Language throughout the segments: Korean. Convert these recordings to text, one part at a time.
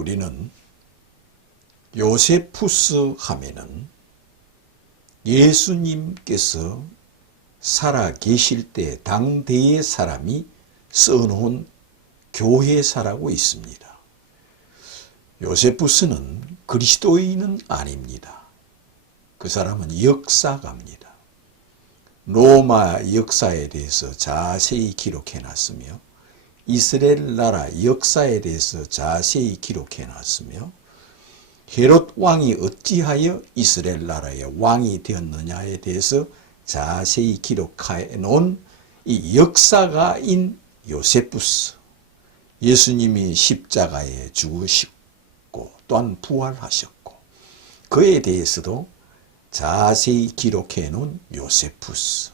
우리는 요세푸스 하면은 예수님께서 살아 계실 때 당대의 사람이 써놓은 교회사라고 있습니다. 요세푸스는 그리스도인은 아닙니다. 그 사람은 역사가입니다. 로마 역사에 대해서 자세히 기록해 놨으며 이스라엘 나라 역사에 대해서 자세히 기록해 놨으며 헤롯 왕이 어찌하여 이스라엘 나라의 왕이 되었느냐에 대해서 자세히 기록해 놓은 이 역사가인 요세푸스, 예수님이 십자가에 죽으시고 또한 부활하셨고 그에 대해서도 자세히 기록해 놓은 요세푸스.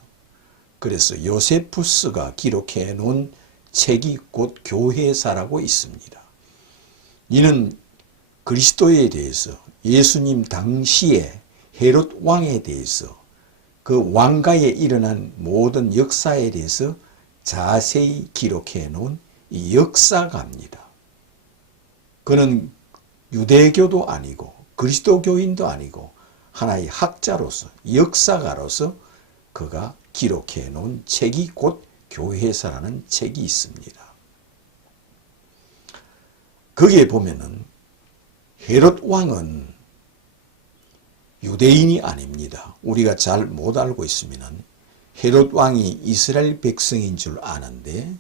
그래서 요세푸스가 기록해 놓은 책이 곧 교회사라고 있습니다. 이는 그리스도에 대해서 예수님 당시에 헤롯 왕에 대해서 그 왕가에 일어난 모든 역사에 대해서 자세히 기록해 놓은 이 역사가입니다. 그는 유대교도 아니고 그리스도교인도 아니고 하나의 학자로서 역사가로서 그가 기록해 놓은 책이 곧 교회사라는 책이 있습니다. 거기에 보면은 헤롯 왕은 유대인이 아닙니다. 우리가 잘 못 알고 있으면은 헤롯 왕이 이스라엘 백성인 줄 아는데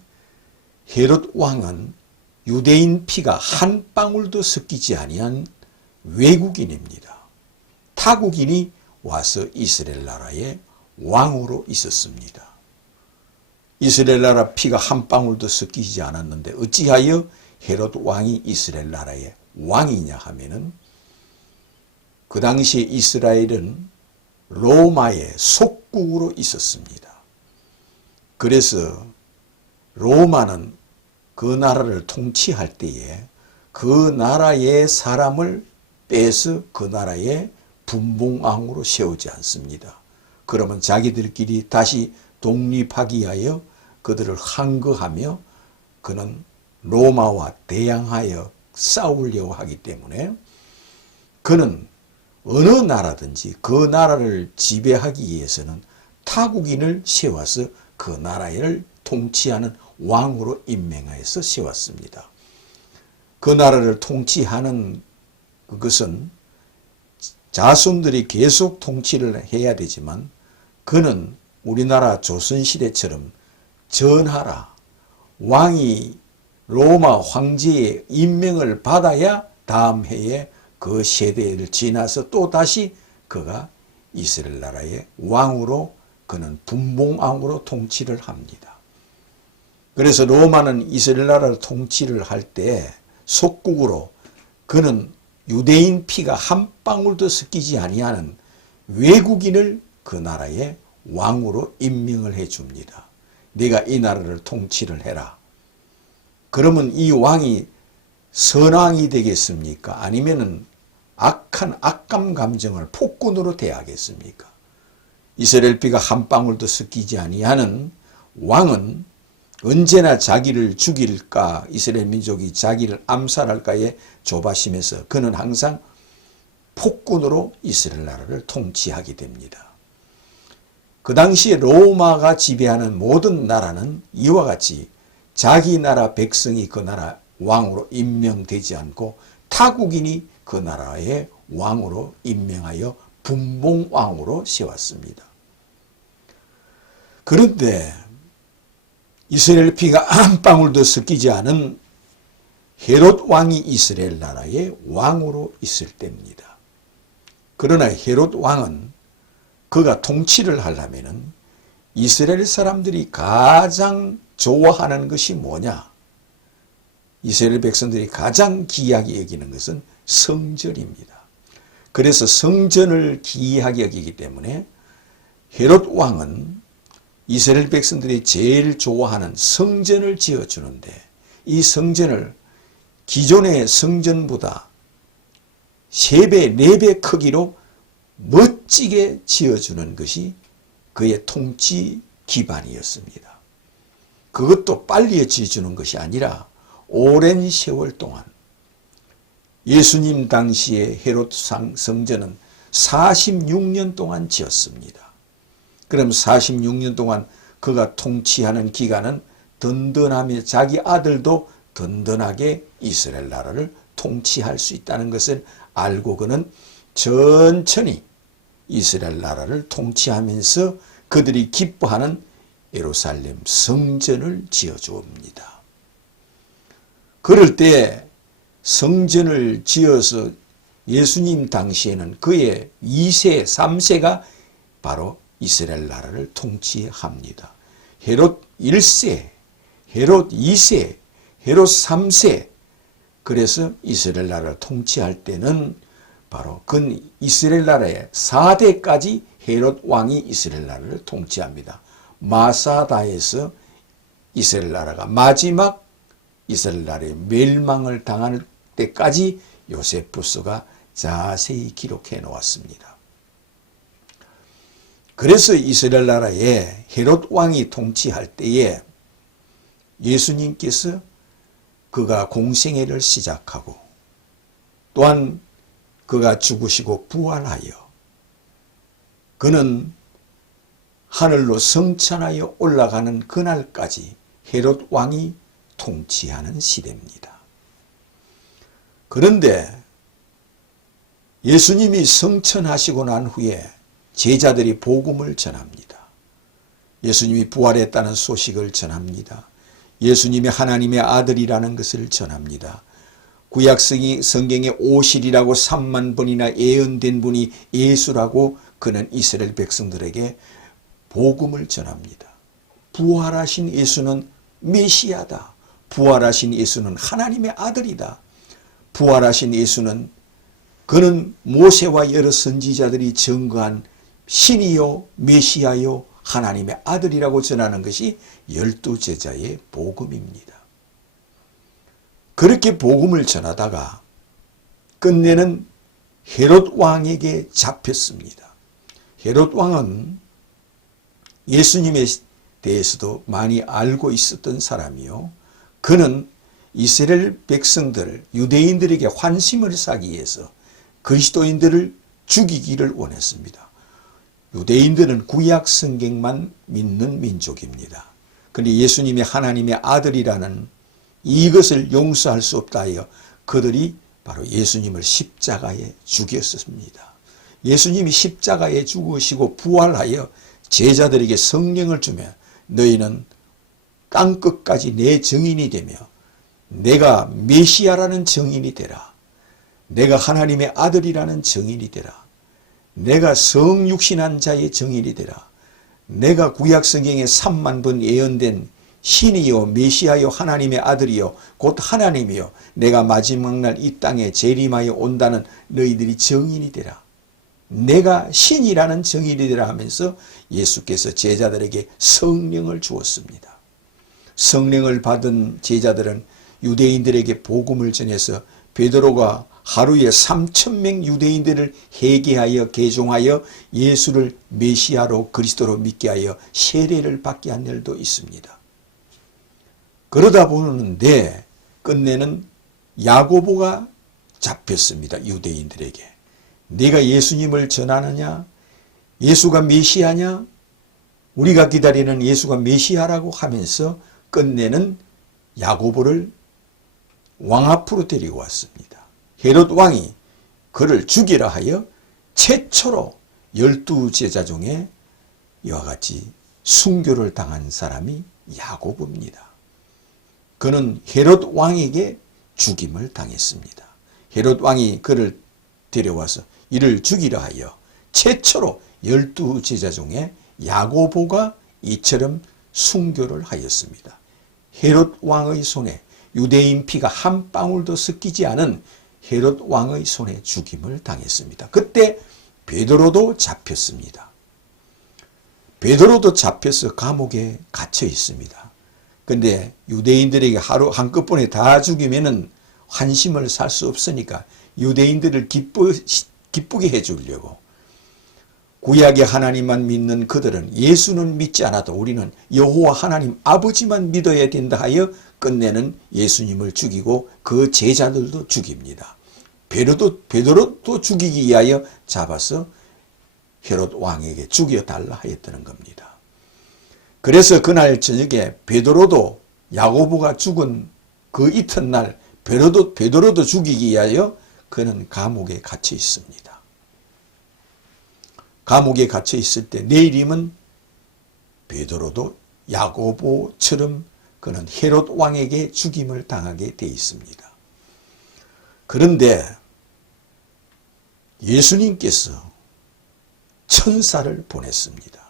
헤롯 왕은 유대인 피가 한 방울도 섞이지 아니한 외국인입니다. 타국인이 와서 이스라엘 나라의 왕으로 있었습니다. 이스라엘 나라 피가 한 방울도 섞이지 않았는데 어찌하여 헤롯 왕이 이스라엘 나라의 왕이냐 하면은 그 당시에 이스라엘은 로마의 속국으로 있었습니다. 그래서 로마는 그 나라를 통치할 때에 그 나라의 사람을 빼서 그 나라의 분봉왕으로 세우지 않습니다. 그러면 자기들끼리 다시 독립하기 위하여 그들을 항거하며 그는 로마와 대항하여 싸우려고 하기 때문에 그는 어느 나라든지 그 나라를 지배하기 위해서는 타국인을 세워서 그 나라를 통치하는 왕으로 임명하여서 세웠습니다. 그 나라를 통치하는 그것은 자손들이 계속 통치를 해야 되지만 그는 우리나라 조선시대처럼 전하라, 왕이 로마 황제의 임명을 받아야 다음 해에 그 세대를 지나서 또 다시 그가 이스라엘 나라의 왕으로 그는 분봉왕으로 통치를 합니다. 그래서 로마는 이스라엘 나라를 통치를 할 때 속국으로 그는 유대인 피가 한 방울도 섞이지 아니하는 외국인을 그 나라의 왕으로 임명을 해 줍니다. 네가 이 나라를 통치를 해라. 그러면 이 왕이 선왕이 되겠습니까? 아니면은 악한 악감 감정을 폭군으로 대하겠습니까? 이스라엘 피가 한 방울도 섞이지 아니하는 왕은 언제나 자기를 죽일까, 이스라엘 민족이 자기를 암살할까에 조바심에서 그는 항상 폭군으로 이스라엘 나라를 통치하게 됩니다. 그 당시에 로마가 지배하는 모든 나라는 이와 같이 자기 나라 백성이 그 나라 왕으로 임명되지 않고 타국인이 그 나라의 왕으로 임명하여 분봉왕으로 세웠습니다. 그런데 이스라엘 피가 한 방울도 섞이지 않은 헤롯 왕이 이스라엘 나라의 왕으로 있을 때입니다. 그러나 헤롯 왕은 그가 통치를 하려면 이스라엘 사람들이 가장 좋아하는 것이 뭐냐? 이스라엘 백성들이 가장 귀하게 여기는 것은 성전입니다. 그래서 성전을 귀하게 여기기 때문에 헤롯 왕은 이스라엘 백성들이 제일 좋아하는 성전을 지어주는데 이 성전을 기존의 성전보다 3배, 4배 크기로 멋지게 지어주는 것이 그의 통치 기반이었습니다. 그것도 빨리 지어주는 것이 아니라 오랜 세월 동안 예수님 당시에 헤롯 성전은 46년 동안 지었습니다. 그럼 46년 동안 그가 통치하는 기간은 든든하며 자기 아들도 든든하게 이스라엘 나라를 통치할 수 있다는 것을 알고 그는 천천히 이스라엘 나라를 통치하면서 그들이 기뻐하는 예루살렘 성전을 지어주옵니다. 그럴 때 성전을 지어서 예수님 당시에는 그의 2세, 3세가 바로 이스라엘 나라를 통치합니다. 헤롯 1세, 헤롯 2세, 헤롯 3세. 그래서 이스라엘 나라를 통치할 때는 바로 그 이스라엘 나라의 4대까지 헤롯 왕이 이스라엘 나라를 통치합니다. 마사다에서 이스라엘 나라가 마지막 이스라엘 나라의 멸망을 당할 때까지 요세푸스가 자세히 기록해 놓았습니다. 그래서 이스라엘 나라에 헤롯 왕이 통치할 때에 예수님께서 그가 공생애를 시작하고 또한 그가 죽으시고 부활하여 그는 하늘로 성천하여 올라가는 그날까지 헤롯 왕이 통치하는 시대입니다. 그런데 예수님이 성천하시고 난 후에 제자들이 복음을 전합니다. 예수님이 부활했다는 소식을 전합니다. 예수님이 하나님의 아들이라는 것을 전합니다. 구약 성경에 오실이라고 3만 번이나 예언된 분이 예수라고 그는 이스라엘 백성들에게 복음을 전합니다. 부활하신 예수는 메시아다. 부활하신 예수는 하나님의 아들이다. 부활하신 예수는 그는 모세와 여러 선지자들이 증거한 신이요 메시아요 하나님의 아들이라고 전하는 것이 12제자의 복음입니다. 그렇게 복음을 전하다가 끝내는 헤롯 왕에게 잡혔습니다. 헤롯 왕은 예수님에 대해서도 많이 알고 있었던 사람이요. 그는 이스라엘 백성들, 유대인들에게 환심을 사기 위해서 그리스도인들을 죽이기를 원했습니다. 유대인들은 구약 성경만 믿는 민족입니다. 그런데 예수님이 하나님의 아들이라는 이것을 용서할 수 없다 하여 그들이 바로 예수님을 십자가에 죽였습니다. 예수님이 십자가에 죽으시고 부활하여 제자들에게 성령을 주며 너희는 땅끝까지 내 증인이 되며 내가 메시아라는 증인이 되라. 내가 하나님의 아들이라는 증인이 되라. 내가 성육신한 자의 증인이 되라. 내가 구약 성경에 3만 번 예언된 신이요 메시아요 하나님의 아들이요 곧 하나님이요 내가 마지막 날 이 땅에 재림하여 온다는 너희들이 증인이 되라. 내가 신이라는 증인이 되라 하면서 예수께서 제자들에게 성령을 주었습니다. 성령을 받은 제자들은 유대인들에게 복음을 전해서 베드로가 하루에 3,000명 유대인들을 회개하여 개종하여 예수를 메시아로 그리스도로 믿게 하여 세례를 받게 한 일도 있습니다. 그러다 보는데 끝내는 야고보가 잡혔습니다. 유대인들에게. 네가 예수님을 전하느냐? 예수가 메시아냐? 우리가 기다리는 예수가 메시아라고 하면서 끝내는 야고보를 왕 앞으로 데리고 왔습니다. 헤롯 왕이 그를 죽이라 하여 최초로 12제자 중에 이와 같이 순교를 당한 사람이 야고보입니다. 그는 헤롯 왕에게 죽임을 당했습니다. 헤롯 왕이 그를 데려와서 이를 죽이라 하여 최초로 12제자 중에 야고보가 이처럼 순교를 하였습니다. 헤롯 왕의 손에 유대인 피가 한 방울도 섞이지 않은 헤롯 왕의 손에 죽임을 당했습니다. 그때 베드로도 잡혔습니다. 베드로도 잡혀서 감옥에 갇혀 있습니다. 그런데 유대인들에게 하루 한꺼번에 다 죽이면은 환심을 살 수 없으니까 유대인들을 기쁘게 해주려고 구약의 하나님만 믿는 그들은 예수는 믿지 않아도 우리는 여호와 하나님 아버지만 믿어야 된다 하여 끝내는 예수님을 죽이고 그 제자들도 죽입니다. 베드로도 죽이기 위하여 잡아서 헤롯 왕에게 죽여달라 하였다는 겁니다. 그래서 그날 저녁에 베드로도 야고보가 죽은 그 이튿날 베드로도 죽이기 위하여 그는 감옥에 갇혀 있습니다. 감옥에 갇혀 있을 때 내일이면 베드로도 야고보처럼 그는 헤롯 왕에게 죽임을 당하게 되어 있습니다. 그런데 예수님께서 천사를 보냈습니다.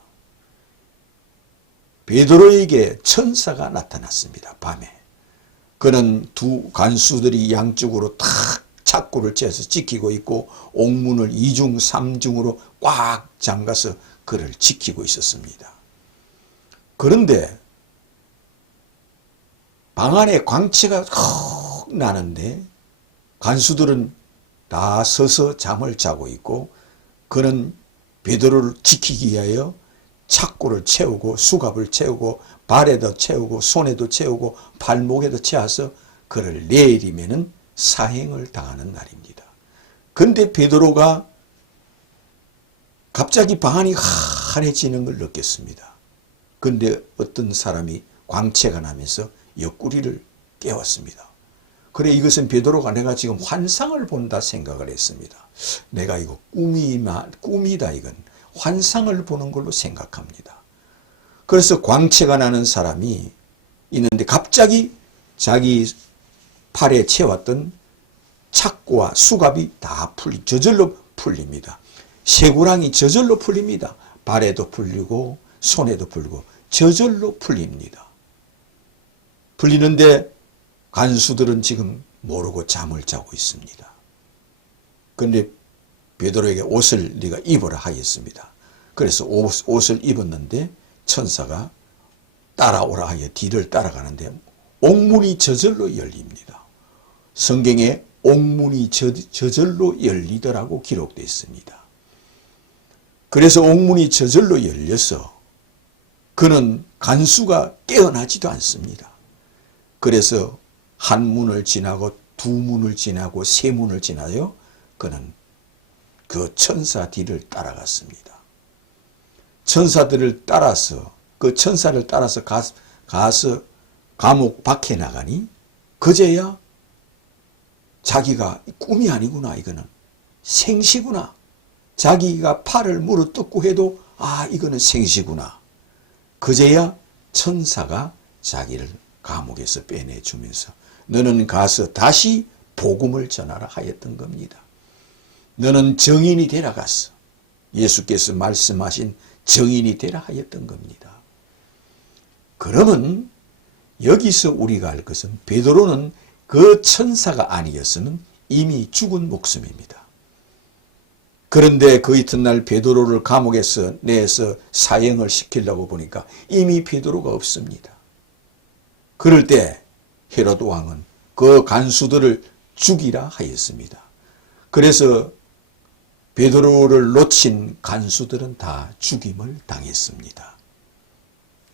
베드로에게 천사가 나타났습니다. 밤에. 그는 두 간수들이 양쪽으로 탁 착고를 채워서 지키고 있고 옥문을 2중 3중으로 꽉 잠가서 그를 지키고 있었습니다. 그런데 방 안에 광채가 헉 나는데 간수들은 다 서서 잠을 자고 있고 그는 베드로를 지키기 위하여 착고를 채우고 수갑을 채우고 발에도 채우고 손에도 채우고 발목에도 채워서 그를 내일이면은 사형을 당하는 날입니다. 근데 베드로가 갑자기 방 안이 환해지는 걸 느꼈습니다. 근데 어떤 사람이 광채가 나면서 옆구리를 깨웠습니다. 그래 이것은 베드로가 내가 지금 환상을 본다 생각을 했습니다. 내가 이거 꿈이다 이건 환상을 보는 걸로 생각합니다. 그래서 광채가 나는 사람이 있는데 갑자기 자기 팔에 채웠던 착고와 수갑이 다 저절로 풀립니다. 쇠고랑이 저절로 풀립니다. 발에도 풀리고 손에도 풀리고 저절로 풀립니다. 풀리는데 간수들은 지금 모르고 잠을 자고 있습니다. 그런데 베드로에게 옷을 네가 입어라 하였습니다. 그래서 옷을 입었는데 천사가 따라오라 하여 뒤를 따라가는데 옥문이 저절로 열립니다. 성경에 옥문이 저절로 열리더라고 기록되어 있습니다. 그래서 옥문이 저절로 열려서 그는 간수가 깨어나지도 않습니다. 그래서 한 문을 지나고 두 문을 지나고 세 문을 지나요. 그는 그 천사 뒤를 따라갔습니다. 천사들을 따라서 그 천사를 따라서 가서 감옥 밖에 나가니 그제야 자기가 꿈이 아니구나 이거는 생시구나. 자기가 팔을 물어뜯고 해도 아 이거는 생시구나. 그제야 천사가 자기를 감옥에서 빼내주면서 너는 가서 다시 복음을 전하라 하였던 겁니다. 너는 정인이 되라 갔어. 예수께서 말씀하신 정인이 되라 하였던 겁니다. 그러면 여기서 우리가 알 것은 베드로는 그 천사가 아니었으면 이미 죽은 목숨입니다. 그런데 그 이튿날 베드로를 감옥에서 내서 사형을 시키려고 보니까 이미 베드로가 없습니다. 그럴 때 헤롯 왕은 그 간수들을 죽이라 하였습니다. 그래서 베드로를 놓친 간수들은 다 죽임을 당했습니다.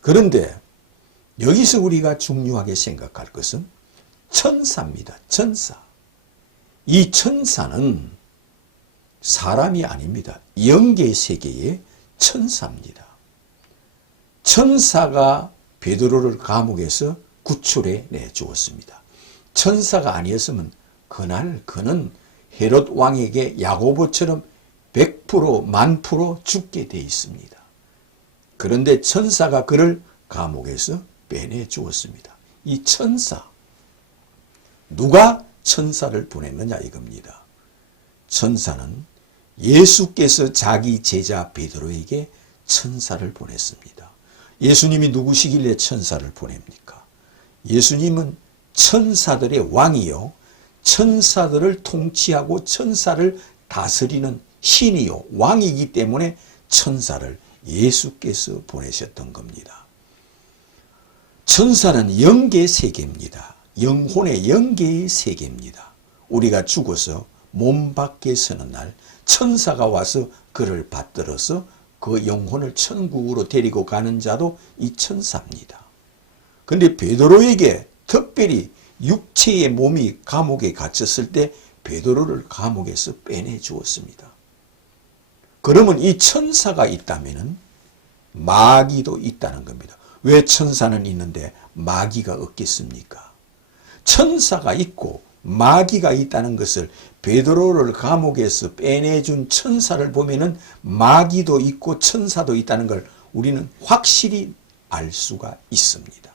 그런데 여기서 우리가 중요하게 생각할 것은 천사입니다. 천사. 이 천사는 사람이 아닙니다. 영계 세계의 천사입니다. 천사가 베드로를 감옥에서 구출해 내주었습니다. 천사가 아니었으면 그날 그는 헤롯 왕에게 야고보처럼 100% 1000% 죽게 돼 있습니다. 그런데 천사가 그를 감옥에서 빼내 주었습니다. 이 천사, 누가 천사를 보냈느냐 이겁니다. 천사는 예수께서 자기 제자 베드로에게 천사를 보냈습니다. 예수님이 누구시길래 천사를 보냅니까? 예수님은 천사들의 왕이요, 천사들을 통치하고 천사를 다스리는 신이요 왕이기 때문에 천사를 예수께서 보내셨던 겁니다. 천사는 영계 세계입니다. 영혼의 영계의 세계입니다. 우리가 죽어서 몸 밖에 서는 날 천사가 와서 그를 받들어서 그 영혼을 천국으로 데리고 가는 자도 이 천사입니다. 그런데 베드로에게 특별히 육체의 몸이 감옥에 갇혔을 때 베드로를 감옥에서 빼내 주었습니다. 그러면 이 천사가 있다면 마귀도 있다는 겁니다. 왜 천사는 있는데 마귀가 없겠습니까? 천사가 있고 마귀가 있다는 것을 베드로를 감옥에서 빼내준 천사를 보면은 마귀도 있고 천사도 있다는 걸 우리는 확실히 알 수가 있습니다.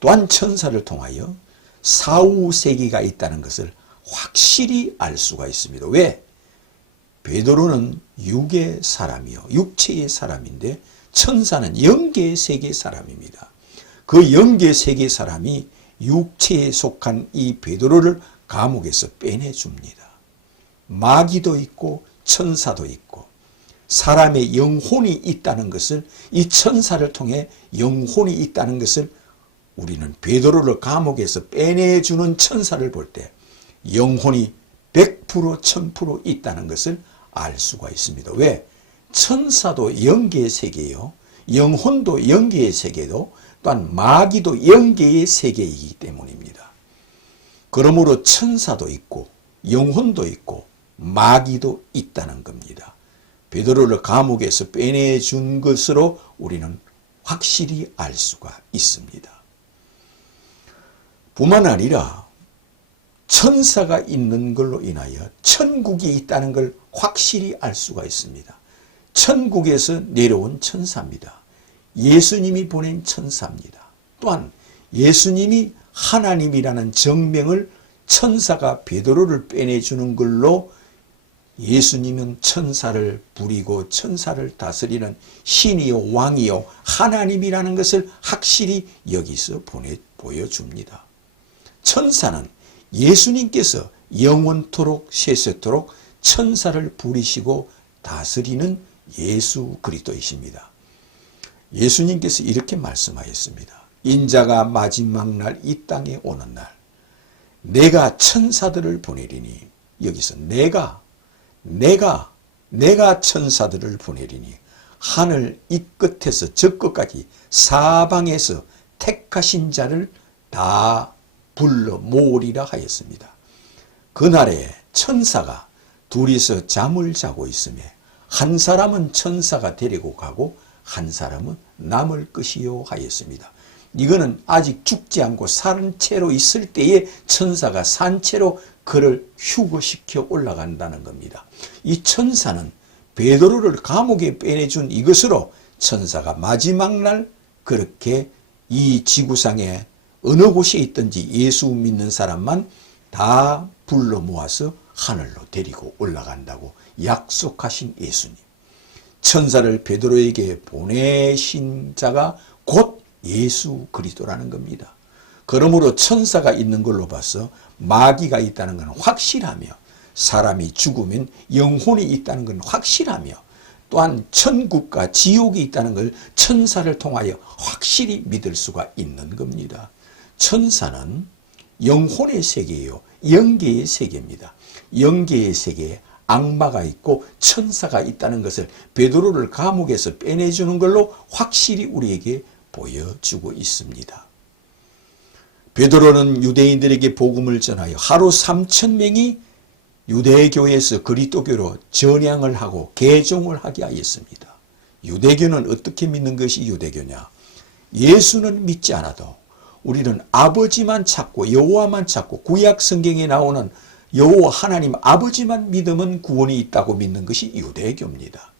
또한 천사를 통하여 사후 세계가 있다는 것을 확실히 알 수가 있습니다. 왜? 베드로는 육의 사람이요, 육체의 사람인데 천사는 영계의 세계 사람입니다. 그 영계 세계 사람이 육체에 속한 이 베드로를 감옥에서 빼내줍니다. 마귀도 있고 천사도 있고 사람의 영혼이 있다는 것을, 이 천사를 통해 영혼이 있다는 것을 우리는 베드로를 감옥에서 빼내주는 천사를 볼 때 영혼이 100% 1000% 있다는 것을 알 수가 있습니다. 왜? 천사도 영계의 세계요, 영혼도 영계의 세계도, 또한 마귀도 영계의 세계이기 때문입니다. 그러므로 천사도 있고 영혼도 있고 마귀도 있다는 겁니다. 베드로를 감옥에서 빼내준 것으로 우리는 확실히 알 수가 있습니다. 뿐만 아니라 천사가 있는 걸로 인하여 천국이 있다는 걸 확실히 알 수가 있습니다. 천국에서 내려온 천사입니다. 예수님이 보낸 천사입니다. 또한 예수님이 하나님이라는 정명을 천사가 베드로를 빼내주는 걸로 예수님은 천사를 부리고 천사를 다스리는 신이요 왕이요 하나님이라는 것을 확실히 여기서 보여줍니다. 천사는 예수님께서 영원토록 세세토록 천사를 부리시고 다스리는 예수 그리스도이십니다. 예수님께서 이렇게 말씀하였습니다. 인자가 마지막 날 이 땅에 오는 날 내가 천사들을 보내리니, 여기서 내가 천사들을 보내리니 하늘 이 끝에서 저 끝까지 사방에서 택하신 자를 다 불러 모으리라 하였습니다. 그날에 천사가 둘이서 잠을 자고 있으며 한 사람은 천사가 데리고 가고 한 사람은 남을 것이요 하였습니다. 이거는 아직 죽지 않고 산 채로 있을 때에 천사가 산 채로 그를 휴거시켜 올라간다는 겁니다. 이 천사는 베드로를 감옥에 빼내준 이것으로 천사가 마지막 날 그렇게 이 지구상에 어느 곳에 있든지 예수 믿는 사람만 다 불러 모아서 하늘로 데리고 올라간다고 약속하신 예수님. 천사를 베드로에게 보내신 자가 곧 예수 그리스도라는 겁니다. 그러므로 천사가 있는 걸로 봐서 마귀가 있다는 건 확실하며, 사람이 죽으면 영혼이 있다는 건 확실하며, 또한 천국과 지옥이 있다는 걸 천사를 통하여 확실히 믿을 수가 있는 겁니다. 천사는 영혼의 세계예요. 영계의 세계입니다. 영계의 세계에 악마가 있고 천사가 있다는 것을 베드로를 감옥에서 빼내주는 걸로 확실히 우리에게 보여주고 있습니다. 베드로는 유대인들에게 복음을 전하여 하루 3000명이 유대교에서 그리스도교로 전향을 하고 개종을 하게 하였습니다. 유대교는 어떻게 믿는 것이 유대교냐? 예수는 믿지 않아도 우리는 아버지만 찾고 여호와만 찾고 구약 성경에 나오는 여호와 하나님 아버지만 믿으면 구원이 있다고 믿는 것이 유대교입니다.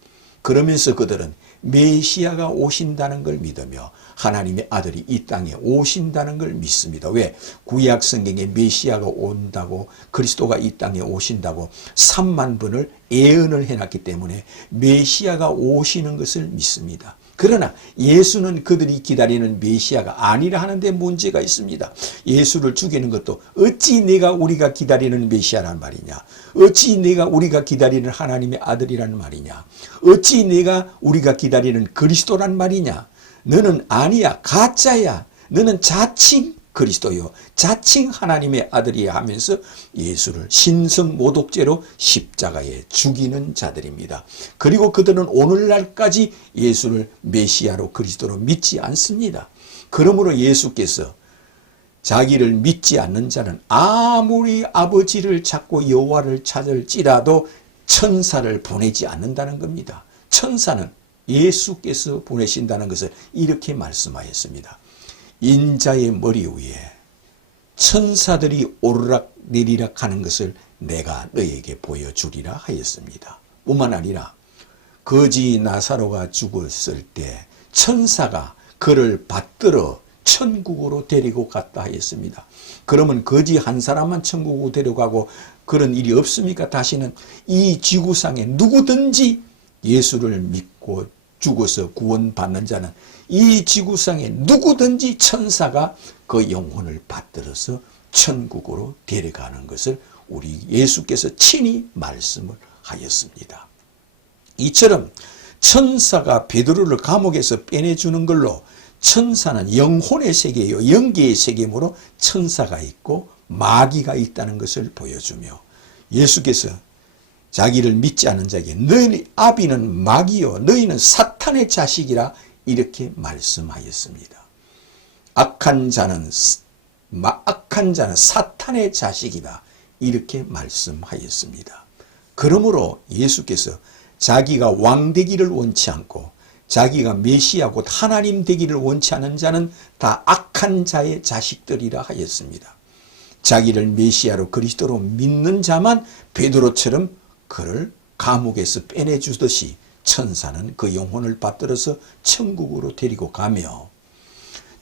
그러면서 그들은 메시아가 오신다는 걸 믿으며 하나님의 아들이 이 땅에 오신다는 걸 믿습니다. 왜? 구약 성경에 메시아가 온다고, 그리스도가 이 땅에 오신다고 3만 번을 예언을 해놨기 때문에 메시아가 오시는 것을 믿습니다. 그러나 예수는 그들이 기다리는 메시아가 아니라 하는데 문제가 있습니다. 예수를 죽이는 것도 어찌 내가 우리가 기다리는 메시아란 말이냐? 어찌 내가 우리가 기다리는 하나님의 아들이란 말이냐? 어찌 내가 우리가 기다리는 그리스도란 말이냐? 너는 아니야, 가짜야. 너는 자칭 그리스도요, 자칭 하나님의 아들이야 하면서 예수를 신성모독죄로 십자가에 죽이는 자들입니다. 그리고 그들은 오늘날까지 예수를 메시아로 그리스도로 믿지 않습니다. 그러므로 예수께서 자기를 믿지 않는 자는 아무리 아버지를 찾고 여호와를 찾을지라도 천사를 보내지 않는다는 겁니다. 천사는 예수께서 보내신다는 것을 이렇게 말씀하였습니다. 인자의 머리 위에 천사들이 오르락 내리락 하는 것을 내가 너에게 보여주리라 하였습니다. 뿐만 아니라 거지 나사로가 죽었을 때 천사가 그를 받들어 천국으로 데리고 갔다 하였습니다. 그러면 거지 한 사람만 천국으로 데려가고 그런 일이 없습니까? 다시는 이 지구상에 누구든지 예수를 믿고 죽어서 구원받는 자는 이 지구상에 누구든지 천사가 그 영혼을 받들어서 천국으로 데려가는 것을 우리 예수께서 친히 말씀을 하였습니다. 이처럼 천사가 베드로를 감옥에서 빼내주는 걸로 천사는 영혼의 세계요 영계의 세계이므로 천사가 있고 마귀가 있다는 것을 보여주며 예수께서 자기를 믿지 않는 자에게 너희 아비는 마귀요 너희는 사탄의 자식이라 이렇게 말씀하였습니다. 악한 자는 사탄의 자식이다 이렇게 말씀하였습니다. 그러므로 예수께서 자기가 왕 되기를 원치 않고 자기가 메시아 곧 하나님 되기를 원치 않는 자는 다 악한 자의 자식들이라 하였습니다. 자기를 메시아로 그리스도로 믿는 자만 베드로처럼 그를 감옥에서 빼내주듯이 천사는 그 영혼을 받들어서 천국으로 데리고 가며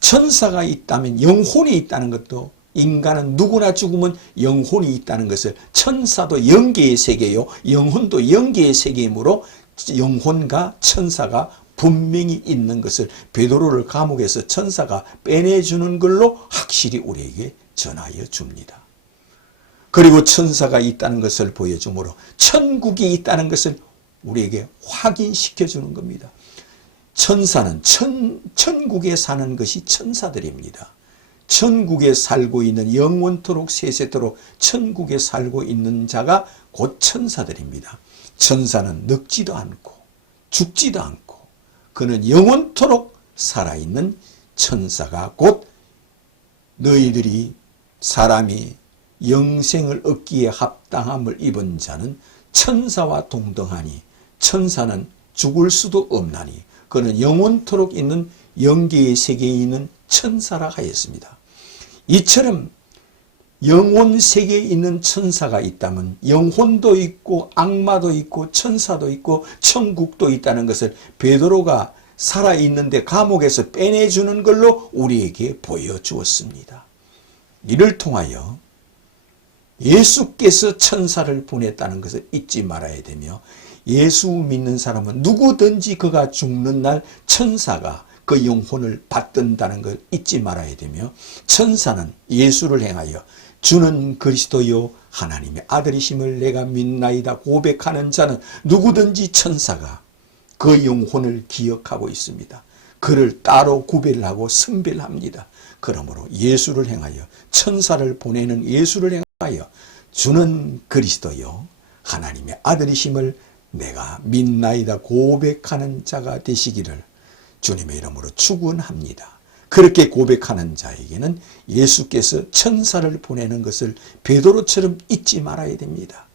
천사가 있다면 영혼이 있다는 것도 인간은 누구나 죽으면 영혼이 있다는 것을 천사도 영계의 세계요 영혼도 영계의 세계이므로 영혼과 천사가 분명히 있는 것을 베드로를 감옥에서 천사가 빼내주는 걸로 확실히 우리에게 전하여 줍니다. 그리고 천사가 있다는 것을 보여주므로 천국이 있다는 것을 우리에게 확인시켜 주는 겁니다. 천사는 천국에 사는 것이 천사들입니다. 천국에 살고 있는 영원토록 세세토록 천국에 살고 있는 자가 곧 천사들입니다. 천사는 늙지도 않고 죽지도 않고 그는 영원토록 살아있는 천사가 곧 너희들이 사람이 영생을 얻기에 합당함을 입은 자는 천사와 동등하니 천사는 죽을 수도 없나니 그는 영원토록 있는 영계의 세계에 있는 천사라 하였습니다. 이처럼 영혼 세계에 있는 천사가 있다면 영혼도 있고 악마도 있고 천사도 있고 천국도 있다는 것을 베드로가 살아있는데 감옥에서 빼내주는 걸로 우리에게 보여주었습니다. 이를 통하여 예수께서 천사를 보냈다는 것을 잊지 말아야 되며 예수 믿는 사람은 누구든지 그가 죽는 날 천사가 그 영혼을 받든다는 걸 잊지 말아야 되며 천사는 예수를 행하여 주는 그리스도요 하나님의 아들이심을 내가 믿나이다 고백하는 자는 누구든지 천사가 그 영혼을 기억하고 있습니다. 그를 따로 구별하고 선별합니다. 그러므로 예수를 행하여 천사를 보내는 예수를 행하여 주는 그리스도요 하나님의 아들이심을 내가 믿나이다 고백하는 자가 되시기를 주님의 이름으로 축원합니다. 그렇게 고백하는 자에게는 예수께서 천사를 보내는 것을 베드로처럼 잊지 말아야 됩니다.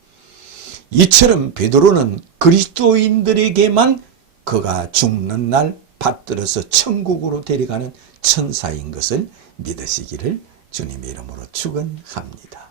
이처럼 베드로는 그리스도인들에게만 그가 죽는 날 받들어서 천국으로 데려가는 천사인 것을 믿으시기를 주님의 이름으로 축원합니다.